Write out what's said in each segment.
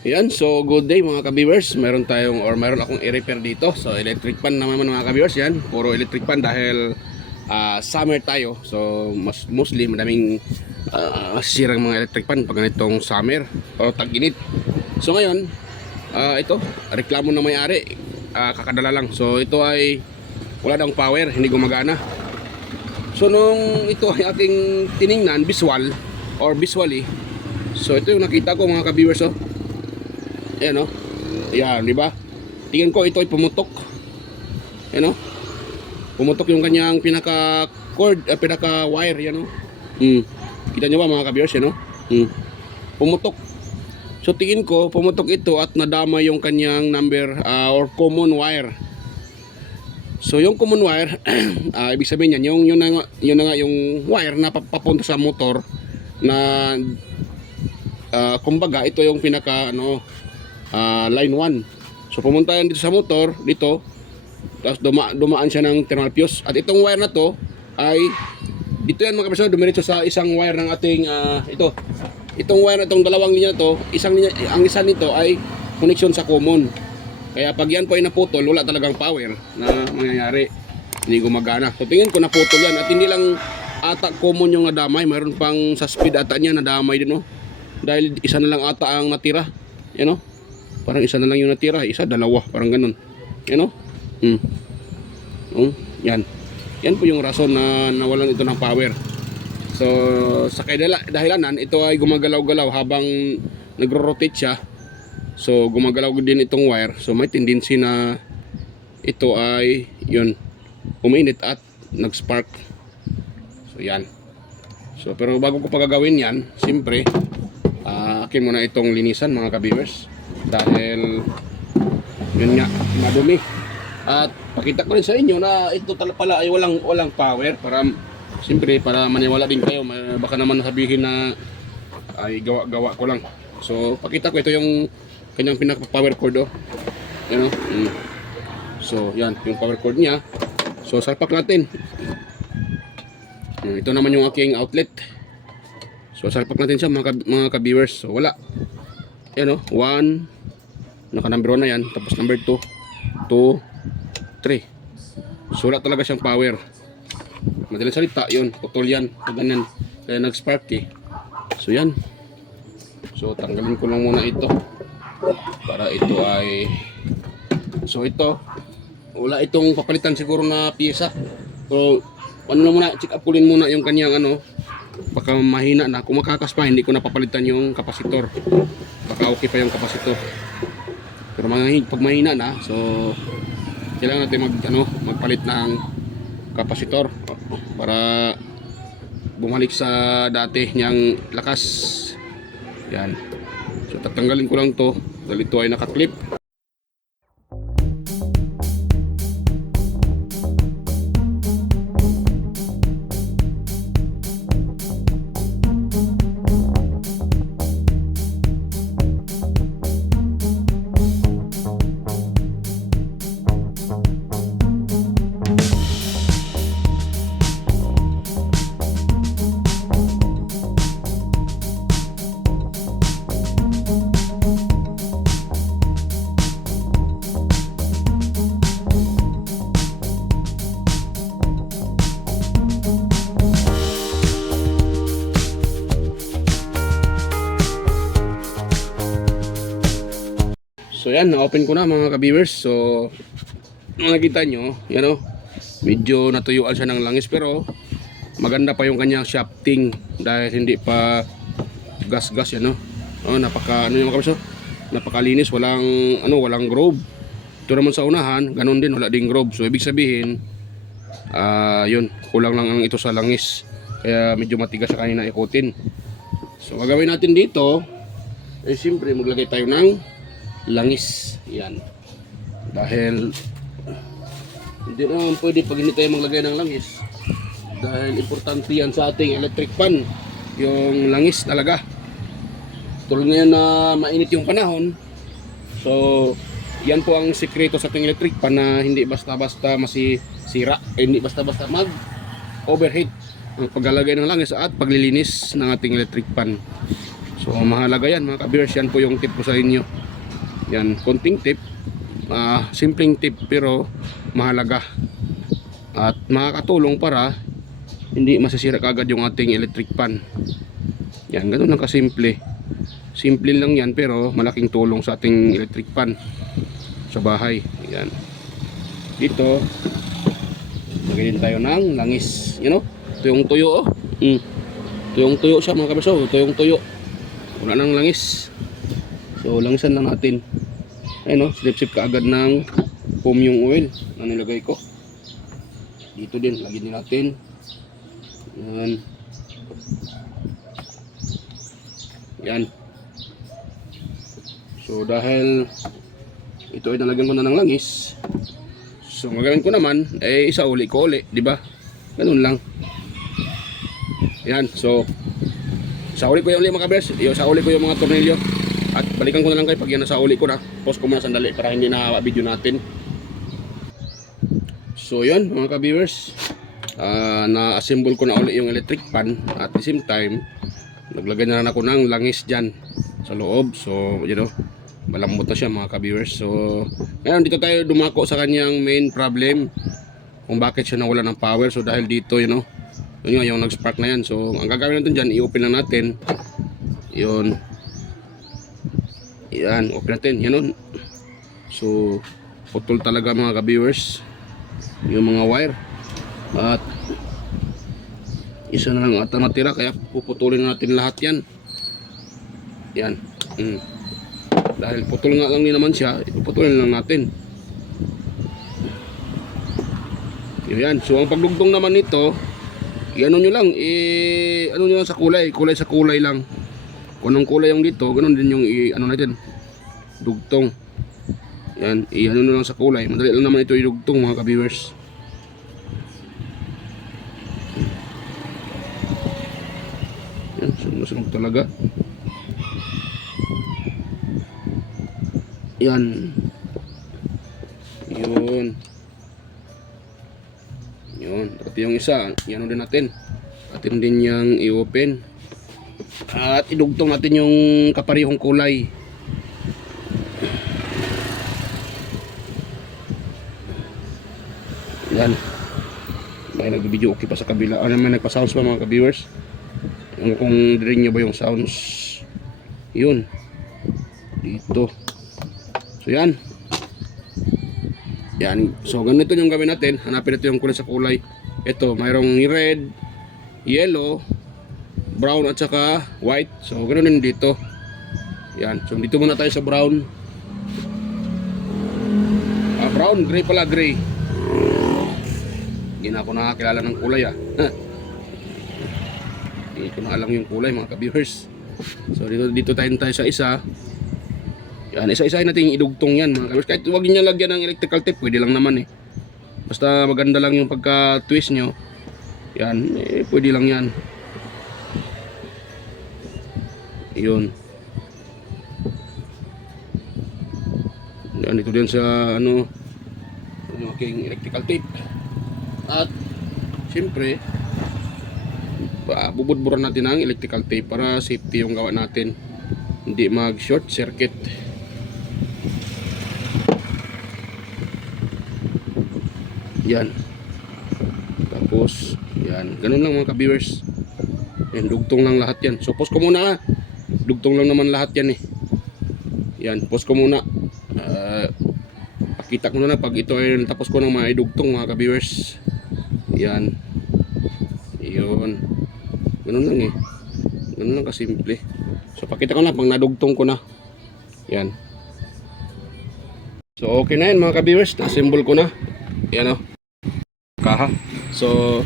Yan, so good day mga ka-viewers. Meron akong i-repair dito. So electric pan naman mga ka-viewers yan. Puro electric pan dahil summer tayo. So mostly madaming sirang mga electric pan pag ganitong summer o tag-init. So ngayon, ito, reklamo na may-ari. Kakadala lang. So ito ay wala daw power, hindi gumagana. So nung ito ay aking tiningnan visually. So ito yung nakita ko mga ka-viewers, oh. Ayan, o. Ayan, di ba? Tingin ko ito ay pumutok. Ayan, o. Pumutok yung kanyang pinaka-cord, pinaka-wire. Ayan, o. Kita nyo ba mga ka-viewers? Ayan, o. Pumutok. So tingin ko, pumutok ito at nadama yung kanyang number or common wire. So yung common wire, ibig sabihin yan, yun na nga yung wire na papunta sa motor na kumbaga ito yung pinaka line 1. So pumunta yan dito sa motor dito, tapos dumaan siya ng thermal fuse. At itong wire na to ay dito yan mga kapatid, dumiretso sa isang wire ng ating itong wire na itong dalawang linya na to, ang isa nito ay connection sa common. Kaya pag yan po ay naputol, wala talagang power na mangyayari, hindi gumagana. So tingin ko naputol yan, at hindi lang ata common yung nadamay, mayroon pang sa speed ata niya nadamay din, dahil isa na lang ata ang natira. Yan, parang isa na lang yung natira, isa, dalawa, parang ganun. Yan, yan. Yan po yung rason na nawalan ito ng power. So sa dahilanan, ito ay gumagalaw-galaw habang nagro-rotate siya. So gumagalaw din itong wire. So may tendency na ito ay uminit at nag-spark. So yan. So pero bago ko pagagawin yan, siyempre akin muna itong linisan mga ka-viewers, dahil yun nga, madumi. At pakita ko rin sa inyo na ito pala ay walang power, para siyempre para maniwala din kayo. Baka naman sabihin na ay gawa ko lang. So pakita ko, ito yung kanyang pinaka power cord, So yan yung power cord niya. So salpak natin. Ito naman yung aking outlet. So salpak natin siya mga ka-viewers. So wala. Yan, 1. Naka number 1 na yan. Tapos number 2, 3. So wala talaga siyang power. Madaling salita, yun, putol yan. So ganyan. Kaya nag-spark So yan. So tanggalin ko lang muna ito, para ito ay, so ito wala itong papalitan siguro na pyesa. So ano na muna, check up ko rin muna yung kanyang baka mahina na. Kung makakas pa, hindi ko napapalitan yung kapasitor. Baka okay pa yung kapasitor. Pero pag mahina na, so kailangan natin magpalit ng kapasitor para bumalik sa dati niyang lakas. Yan. So tatanggalin ko lang to dahil ito ay nakaklip. So yan, na-open ko na mga ka-viewers. So nakita nyo, medyo natuyuan siya ng langis, pero maganda pa yung kanyang shafting dahil hindi pa gas-gas yan, napakalinis, walang groove. Ito naman sa unahan, ganun din, wala ding groove. So ibig sabihin, kulang lang ang ito sa langis, kaya medyo matigas sa kanina ikutin. So gagawin natin dito, siyempre maglagay tayo ng langis. Yan, dahil hindi naman pwede pag hindi tayo maglagay ng langis, dahil importante yan sa ating electric pan, yung langis talaga. Tulad ngayon na mainit yung panahon, so yan po ang sikreto sa ating electric pan, na hindi basta-basta masisira, hindi basta-basta mag overheat ang paglalagay ng langis at paglilinis ng ating electric pan. So mahalaga yan mga ka-viewers, yan po yung tip ko sa inyo. Yan, konting tip, simpleng tip pero mahalaga at makakatulong para hindi masisira kaagad yung ating electric pan. Yan, ganun lang kasimple. Simple lang yan pero malaking tulong sa ating electric pan sa bahay. Yan. Dito magiging tayo ng langis, you know, tuyong tuyo. Tuyong tuyo siya mga kabeso, tuyong tuyo, wala nang langis. So langisan lang natin. Ayun, sip-sip kaagad ng yung oil na nilagay ko. Dito din, lagyan din natin. Yan. Yan. So dahil ito ay nalagyan ko na ng langis, so magagawin ko naman ay isauli ko uli, di ba? Ganun lang. Yan, so sauli ko yung mga kabers, sauli ko yung mga tornilyo at balikan ko na lang kayo pag yan nasauli ko na. Pause ko muna sandali para hindi na video natin. So yun mga ka-viewers, na-assemble ko na uli yung electric pan at the same time naglagay na rin ako ng langis dyan sa loob. So you know, malambot na siya mga ka-viewers. So ngayon dito tayo dumako sa kanyang main problem kung bakit siya nawala ng power. So dahil dito, you know, yun nga yung nag-spark na yan. So ang gagawin natin dyan, i-open lang natin yun. Yan, open natin, yan. So putol talaga mga ka-viewers yung mga wire at isa na lang ata natira, kaya puputulin natin lahat yan. Yan. Dahil putol nga lang din naman siya, ipuputulin lang natin. Yan. So ang pagdugtong naman nito, ano nyo lang, ano nyo lang sa kulay sa kulay lang. Kung anong kulay yung dito, ganun din yung ano natin, dugtong. Yan, ano nyo lang sa kulay. Madali lang naman ito idugtong mga ka-viewers. Yan, sunog talaga. Yan. Yun. Tapos yung isa, yan din natin. Atin din yung i-open. At idugtong natin yung kaparehong kulay. Yan. May nag-video okay pa sa kabila. May nagpa-sounds pa mga ka-viewers. Kung dirin nyo ba yung sounds. Yun. Dito. So yan. Yan. So ganito yung gawin natin. Hanapin natin yung kulay sa kulay. Ito, mayroong red, yellow, brown at saka white. So ganoon din dito. Yan. So dito muna tayo sa brown. Brown, gray pala, gray. Hindi na ako nakakilala ng kulay Hindi ko na alam yung kulay mga ka-viewers. So dito tayo sa isa. Yan, isa-isahin natin idugtong yan mga ka-viewers. Kahit huwag nyo lagyan ng electrical tape, pwede lang naman basta maganda lang yung pagka-twist nyo. Yan, pwede lang yan. Yun. Yan, dito din sa yung aking electrical tape. At siyempre bubudburan natin ang electrical tape para safety yung gawa natin, hindi mag short circuit. Yan. Tapos yan, ganun lang mga ka-viewers. Yan, dugtong lang lahat yan. So pause ko muna dugtong lang naman lahat yan Yan, pause ko muna. Pakita ko na pag ito ay tapos ko ng mga idugtong mga ka-viewers. Yan. Yun. Ganun lang Ganun lang kasimple. So pakita ko na pag nadugtong ko na. Yan. So okay na yan mga ka-viewers. Na-assemble ko na. Yan kaha. So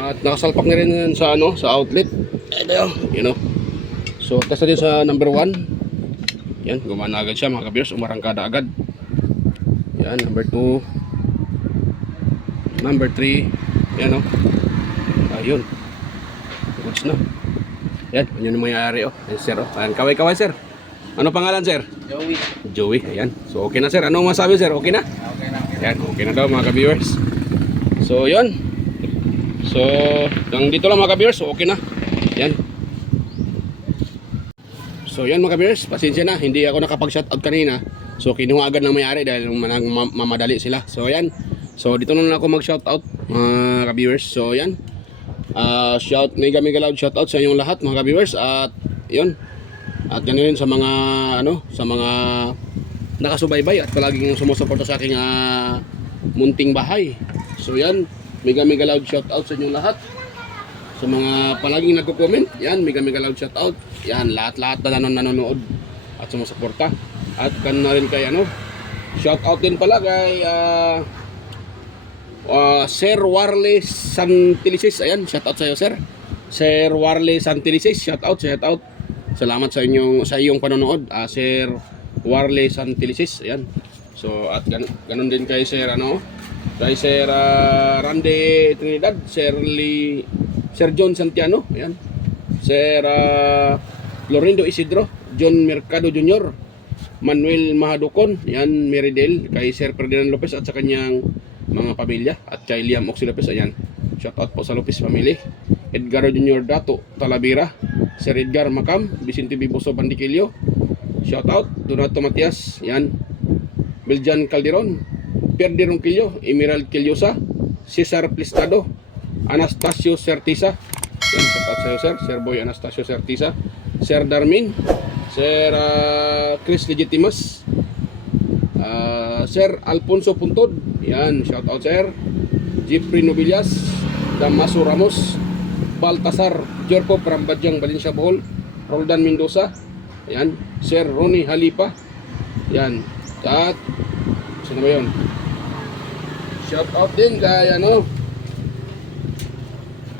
at nakasalpak na rin yan sa sa outlet. Ito yun. So test natin sa number 1. Yan, gumana agad siya mga ka-viewers. Umarangkada agad. Yan, number 2. Number 3. Yan ayun. Goods na. Yan, yun yung mayayari Yan sir Ayan, kaway-kaway sir. Ano pangalan sir? Joey. Ayan. So okay na sir. Ano masabi sir? Okay na? Okay na. Yan, okay na daw mga ka-viewers. So yun. So hanggang dito lang mga ka-viewers. So okay na. Yan. So yan mga ka-viewers, pasensya na, hindi ako nakapag-shoutout kanina. So kinuha agad ng may-ari dahil mamadali sila. So yan. So dito na lang ako mag-shoutout mga ka-viewers. So yan. Mega loud shoutout sa inyong lahat mga ka-viewers. At yun. At yan yun sa mga sa mga nakasubaybay at palaging sumusuporta sa aking munting bahay. So yan, mega loud shoutout sa inyong lahat. Sa mga palaging nagko-comment, yan, mega loud shoutout. Yan, lahat na nanonood at sumusuporta. At kan na rin kay shoutout din pala kay Sir Warley Santilisis. Ayan, shoutout sa iyo, sir. Sir Warley Santilisis, shoutout. Salamat sa iyong panonood, Sir Warley Santilisis. Ayan. So at ganun din kay Sir kay Sir Randy Trinidad, Sir John Santiano, ayan. Sir Florindo Isidro, John Mercado Jr., Manuel Mahadukon, yan, Meridel, kay Sir Ferdinand Lopez at sa kanyang mga pamilya, at kay Liam Oxy Lopez, ayan. Shoutout po sa Lopez family. Edgar Jr. Dato Talavera, Sir Edgar Macam, Vicente Biboso Bandiquillo, shoutout. Donato Matias, yan. Beljan Calderon, Perdi Ronquillo, Emerald Quillosa, Cesar Plistado, Anastasio Certisa, yan, shoutout sa iyo, sir. Sir Boy Anastasio Certisa, Sir Darmin, Sir Chris Legitimas, Sir Alfonso Puntod, yan, shoutout sir. Jeffrey Nobilias, Damaso Ramos, Baltasar Jerko Prambadyang Valencia Bohol, Roldan Mendoza, yan, Sir Ronnie Halipa, yan, at sino ba yun? Shoutout din kay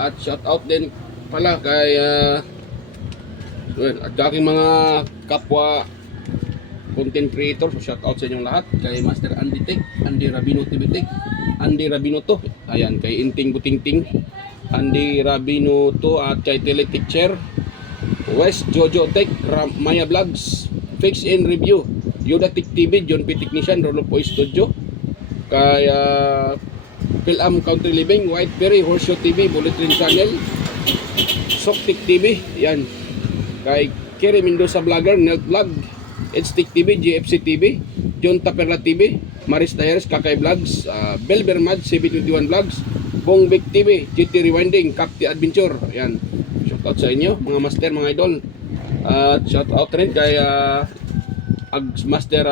at shoutout din pala kay at aking mga kapwa content creator. So shoutout sa inyong lahat, kay Master Andy Tech, Andy Rabino TV Tech, Andy Rabino to, ayan, kay Inting Butingting, Andy Rabino to, at kay Teletitcher, West Jojo Tech, Maya Vlogs, Fix and Review, Yoda Tech TV, John P. Technician, Rolo Boy Studio, kay Philam Country Living, White Berry, Horseshoe TV, Bullet Train Channel, Soktik TV, yan, kay Kerry Mendoza Vlogger, Nelt Vlog, Edstick TV, GFC TV, John Taperla TV, Maris Diaries, Kakay Vlogs, Belbermad, CB21 Vlogs, Bongbek TV, GT Rewinding, Capti Adventure. Ayan, shoutout sa inyo mga master, mga idol. At shoutout rin kay Master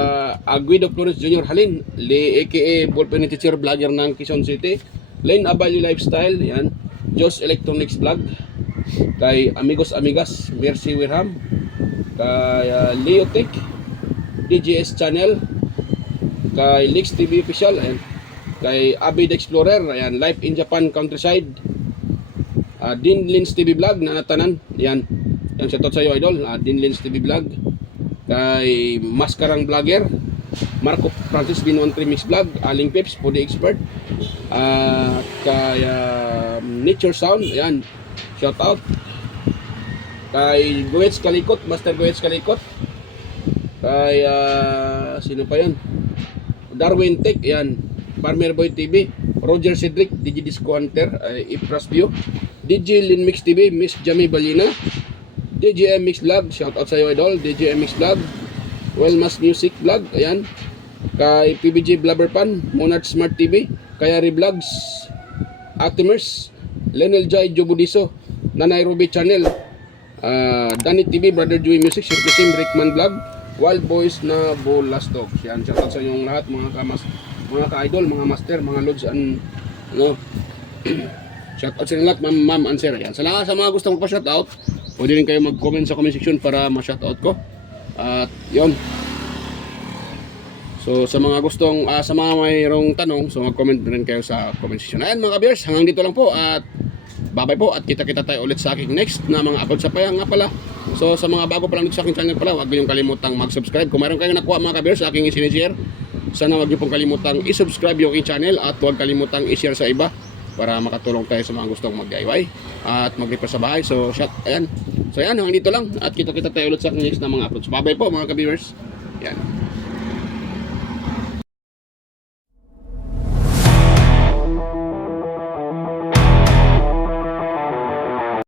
Aguido Flores Jr. Halin, aka Ballpen Teacher Vlogger ng Quezon City, Lane Abali Lifestyle, yan, Joss Electronics Vlog, kay Amigos Amigas, Mercy Wirham, kay Leotech, DGS Channel, kay Leaks TV Official, ayan, kay Abid Explorer, ayan, Life in Japan Countryside, Dean Lins TV Vlog na natanan, yan, shoutout sa iyo, idol, Dean Lins TV Vlog, kay Maskarang Vlogger, Marco Francis Bin13 Mix Vlog, Aling Pips, Pudi Expert, kay Nature Sound, ayan, shoutout, kay Guets Kalikot, Master Guets Kalikot, kay sino pa yan, Darwin Tech, yan, Farmer Boy TV, Roger Cedric, DJ Disco Hunter, Ipras View, DJ Lin Mix TV, Miss Jamie Balina, DJM Mix Vlog, shoutout sa iyo, idol, DJM Mix Vlog, Wellmas Music Vlog, ayan, kay PBG Blabberpan, Monarch Smart TV, kay Ari Vlogs, Atimers, Lenel Jai Jobudiso, Nanay Ruby Channel, Danny TV, Brother Joey Music, Shirley Sim, Rickman Vlog, Wild Boys na Bolastog. Yan, shoutout sa inyong lahat mga ka-idol, mga master, mga lods, shoutout sa inyong lahat, ma'am and sir. Yan, sa mga gusto magpa-shoutout, pwede rin kayo mag-comment sa comment section para ma-shoutout ko. At yun. So sa mga gustong, sa mga mayroong tanong, so mag-comment rin kayo sa comment section. Ayan mga ka-viewers, hanggang dito lang po at bye-bye po, at kita-kita tayo ulit sa aking next na mga upload sa payang nga pala. So sa mga bago pa lang dito sa aking channel pala, huwag niyong kalimutang mag-subscribe. Kung mayroon kayong nakuha mga ka-viewers sa aking isinishare, sana huwag niyo pong kalimutang i-subscribe yung aking channel at huwag kalimutang i-share sa iba para makatulong tayo sa mga gustong mag-DIY at mag-repair sa bahay. So ayan. So ayan, hanggang dito lang at kita-kita tayo ulit sa aking next na mga upload. So bye-bye po mga ka-viewers. Yan.